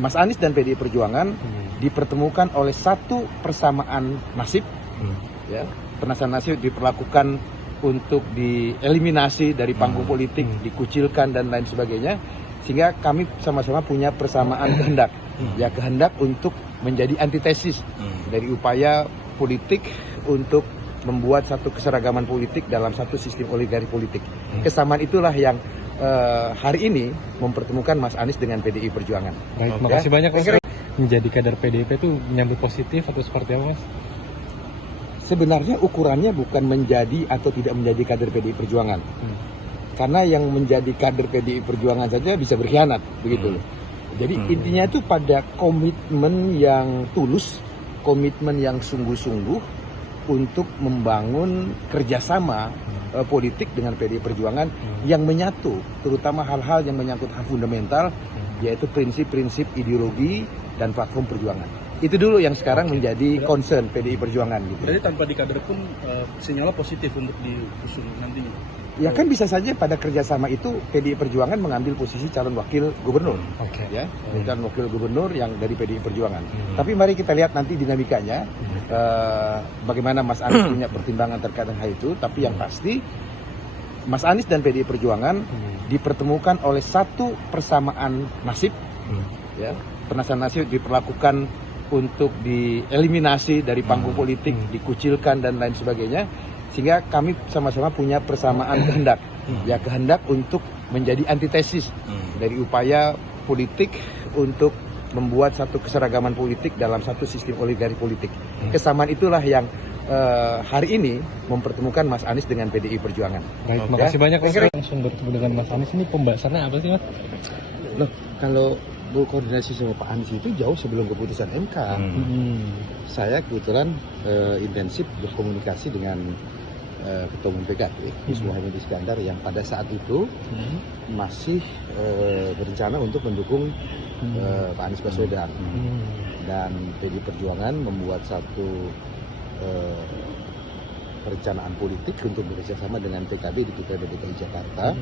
Mas Anies dan PDI Perjuangan dipertemukan oleh satu persamaan nasib, ya, persamaan nasib diperlakukan untuk dieliminasi dari panggung politik, dikucilkan dan lain sebagainya, sehingga kami sama-sama punya persamaan kehendak, ya, kehendak untuk menjadi antitesis dari upaya politik untuk membuat satu keseragaman politik dalam satu sistem oligarki politik. Kesamaan itulah yang hari ini mempertemukan Mas Anies dengan PDI Perjuangan. Baik, makasih banyak Mas. Menjadi kader PDIP itu menyambut positif atau seperti apa Mas? Sebenarnya ukurannya bukan menjadi atau tidak menjadi kader PDI Perjuangan. Karena yang menjadi kader PDI Perjuangan saja bisa berkhianat, begitu loh. Jadi intinya itu pada komitmen yang tulus, komitmen yang sungguh-sungguh untuk membangun kerjasama politik dengan PDI Perjuangan yang menyatu, terutama hal-hal yang menyangkut hak fundamental, yaitu prinsip-prinsip ideologi dan platform perjuangan. Itu dulu yang sekarang menjadi concern PDI Perjuangan. Gitu. Jadi tanpa di kader pun sinyalnya positif untuk diusung nantinya? Ya kan bisa saja pada kerjasama itu PDI Perjuangan mengambil posisi calon wakil gubernur, ya, calon wakil gubernur yang dari PDI Perjuangan. Tapi mari kita lihat nanti dinamikanya, bagaimana Mas Anies punya pertimbangan terkait dengan hal itu. Tapi yang pasti Mas Anies dan PDI Perjuangan dipertemukan oleh satu persamaan nasib, ya, persamaan nasib diperlakukan untuk dieliminasi dari panggung politik, dikucilkan dan lain sebagainya, sehingga kami sama-sama punya persamaan kehendak, ya, kehendak untuk menjadi antitesis dari upaya politik untuk membuat satu keseragaman politik dalam satu sistem oligarki politik. Kesamaan itulah yang hari ini mempertemukan Mas Anies dengan PDI Perjuangan. Baik, makasih banyak Mas. Langsung bertemu dengan Mas Anies, ini pembahasannya apa sih Mas? Loh, kalau berkoordinasi sama Pak Anies itu jauh sebelum keputusan MK. Saya kebetulan intensif berkomunikasi dengan Ketua Umum PKB, Gus Muhaimin Iskandar, yang pada saat itu masih berencana untuk mendukung Pak Anies Baswedan. Dan PDI Perjuangan membuat satu perencanaan politik untuk bekerjasama dengan PKB di Pilkada DKI Jakarta,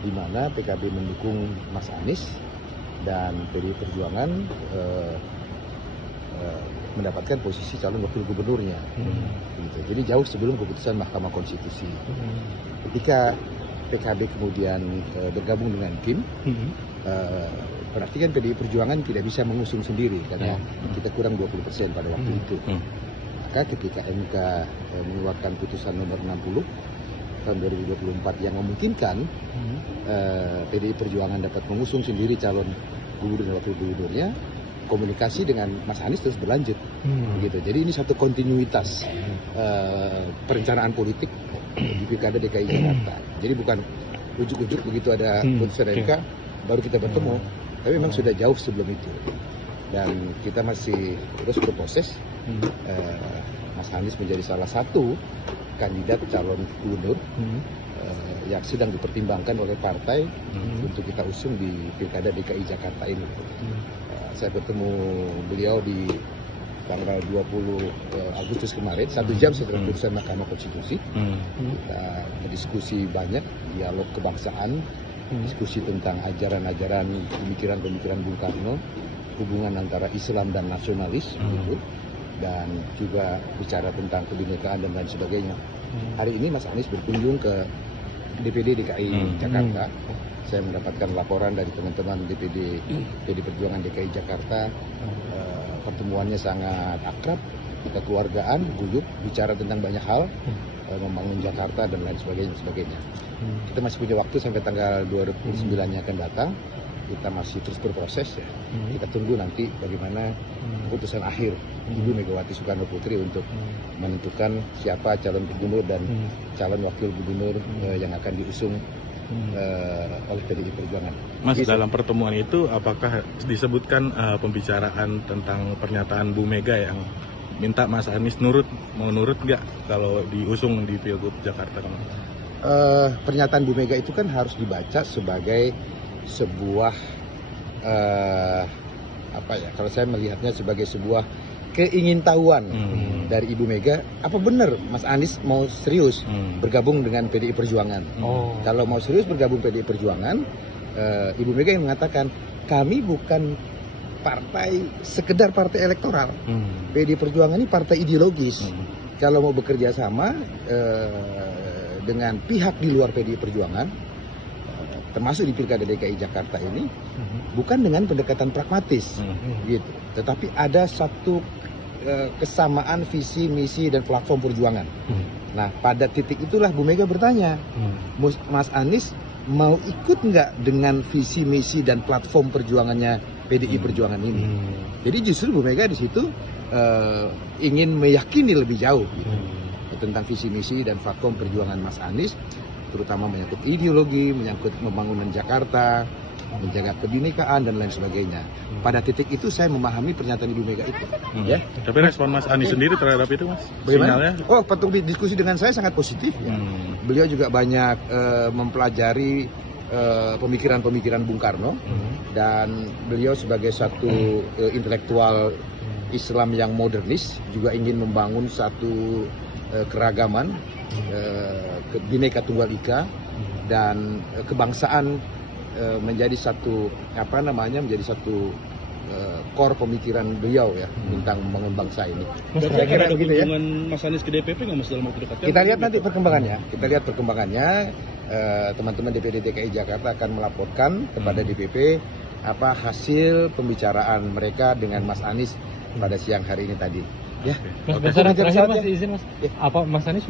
di mana PKB mendukung Mas Anies dan PDI Perjuangan mendapatkan posisi calon wakil gubernurnya. Gitu. Jadi jauh sebelum keputusan Mahkamah Konstitusi. Ketika PKB kemudian bergabung dengan KIM, berarti kan PDI Perjuangan tidak bisa mengusung sendiri karena kita kurang 20% pada waktu itu. Maka ketika MK mengeluarkan putusan nomor 60 tahun 2024 yang memungkinkan PDI Perjuangan dapat mengusung sendiri calon gubernur dan wakil gubernurnya, komunikasi dengan Mas Anies terus berlanjut, begitu. Jadi ini satu kontinuitas perencanaan politik di Pilkada DKI Jakarta. Jadi bukan ujuk-ujuk begitu ada putusan MK baru kita bertemu, tapi memang sudah jauh sebelum itu. Dan kita masih terus berproses. Mas Anies menjadi salah satu kandidat calon gubernur yang sedang dipertimbangkan oleh partai untuk kita usung di Pilkada DKI Jakarta ini. Saya bertemu beliau di tanggal 20 Agustus kemarin, 1 jam setelah putusan Mahkamah Konstitusi. Kita berdiskusi banyak, dialog kebangsaan, diskusi tentang ajaran-ajaran pemikiran-pemikiran Bung Karno, hubungan antara Islam dan nasionalis, gitu. Dan juga bicara tentang kebinekaan dan lain sebagainya. Hari ini Mas Anies berkunjung ke DPD DKI Jakarta. Saya mendapatkan laporan dari teman-teman DPD Perjuangan DKI Jakarta. Pertemuannya sangat akrab, kekeluargaan, guyup, bicara tentang banyak hal, membangun Jakarta dan lain sebagainya. Kita masih punya waktu sampai tanggal 29 yang akan datang. Kita masih terus berproses, ya. Kita tunggu nanti bagaimana keputusan akhir Ibu Megawati Soekarno Putri untuk menentukan siapa calon gubernur dan calon wakil gubernur yang akan diusung oleh PDI Perjuangan. Mas, dalam pertemuan itu apakah disebutkan pembicaraan tentang pernyataan Bu Mega yang minta Mas Anies mau nurut nggak kalau diusung di Pilgub Jakarta? Pernyataan Bu Mega itu kan harus dibaca sebagai sebuah kalau saya melihatnya sebagai sebuah keingintahuan dari Ibu Mega, apa benar Mas Anies mau serius bergabung dengan PDI Perjuangan? Kalau mau serius bergabung PDI Perjuangan, Ibu Mega yang mengatakan kami bukan sekedar partai elektoral. PDI Perjuangan ini partai ideologis. Kalau mau bekerja sama dengan pihak di luar PDI Perjuangan, termasuk di Pilkada DKI Jakarta ini, bukan dengan pendekatan pragmatis, gitu. Tetapi ada satu kesamaan visi, misi, dan platform perjuangan. Nah, pada titik itulah Bu Mega bertanya, Mas Anies mau ikut nggak dengan visi, misi, dan platform perjuangannya PDI Perjuangan ini? Jadi justru Bu Mega di situ ingin meyakini lebih jauh gitu, tentang visi, misi, dan platform perjuangan Mas Anies, terutama menyangkut ideologi, menyangkut pembangunan Jakarta, menjaga kebinekaan dan lain sebagainya. Pada titik itu saya memahami pernyataan Ibu Mega itu. Ya. Tapi respon Mas Anies sendiri terhadap itu, Mas? Bagaimana? Sinyalnya? Oh, waktu diskusi dengan saya sangat positif. Ya. Beliau juga banyak mempelajari pemikiran-pemikiran Bung Karno, dan beliau sebagai satu intelektual Islam yang modernis juga ingin membangun satu keragaman, Bhinneka Tunggal Ika, dan kebangsaan menjadi satu menjadi satu core pemikiran beliau ya tentang membangun bangsa ini. Kira-kira ada kunjungan Mas Anies ke DPP nggak, Mas, dalam waktu dekat? Kita lihat nanti perkembangannya. Teman-teman DPD DKI Jakarta akan melaporkan kepada DPP apa hasil pembicaraan mereka dengan Mas Anies pada siang hari ini tadi. Ya. Mas, terakhir Mas, izin Mas. Apa Mas Anies